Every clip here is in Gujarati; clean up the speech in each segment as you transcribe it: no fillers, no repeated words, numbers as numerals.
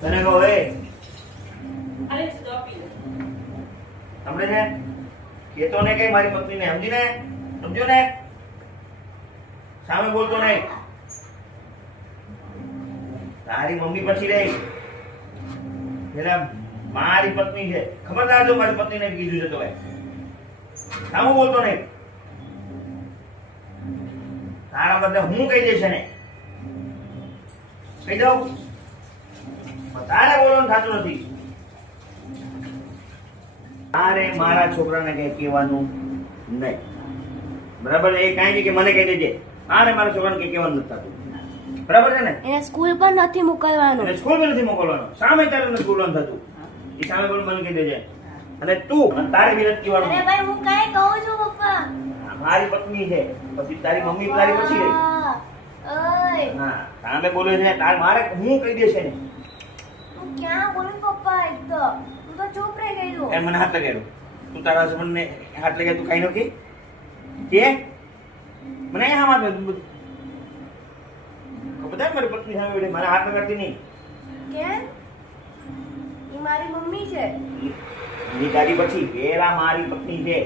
તને કહો એ અરે સ્ટોપ ઈ સમજે છે કેતો ને કે મારી પત્નીને સમજીને સમજો ને સામે બોલતો નહીં તારી મમ્મી પછી રહી એટલે મારી પત્ની છે ખબરદાર જો મારી પત્નીને કીધું છે તો સામે બોલતો નહીં તારા બદલે હું કહી દઈશ ને કહી દઉં તારે બોલવાનું થતું નથી તારે મારા છોકરાને કઈ કહેવાનું નહીં બરાબર એ કાંઈ નહીં કે મને કહી દેજે તારે મારા છોકરાને કઈ કહેવાનું નથી થતું બરાબર છે ને એને સ્કૂલ પણ નથી મોકલવાનું એને સ્કૂલ પણ નથી મોકલવાનો સામે તારે નથી બોલવાનું થતું એ સામે બોલ મને કહી દેજે અને તું તારે વિરત કહેવાનું અરે ભાઈ હું કાંઈ કહું છું પપ્પા મારી પત્ની છે પછી તારી મમ્મી તારી પછી રહી ઓય હા સામે બોલે છે તારે મારે હું કહી દેશે ને હું ક્યાં બોલું પપ્પા એક તો હું તો ચૂપ રહી ગઈ છું એમ મને હાથ લગાડ્યો તું તારા હસબન્ડને હાથ લગાડ તું ખાઈ નથી કે મને અહીંયા હાથ લગાડ બધા મારી પત્ની સામે બેઠી મારા હાથ લગાડતી નહીં કેમ ઈ મારી મમ્મી છે ની તારી પછી પેલા મારી પત્ની છે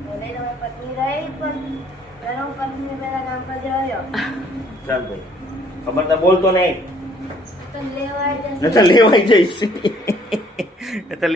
ભલે તમે પત્ની રહી પણ પેલા હું પત્ની પેલા કામ પર જયો ચાલ ભાઈ ખબરદાર બોલતો નહીં તો લેવાય જશે નતર લેવાઈ જઈશ નતર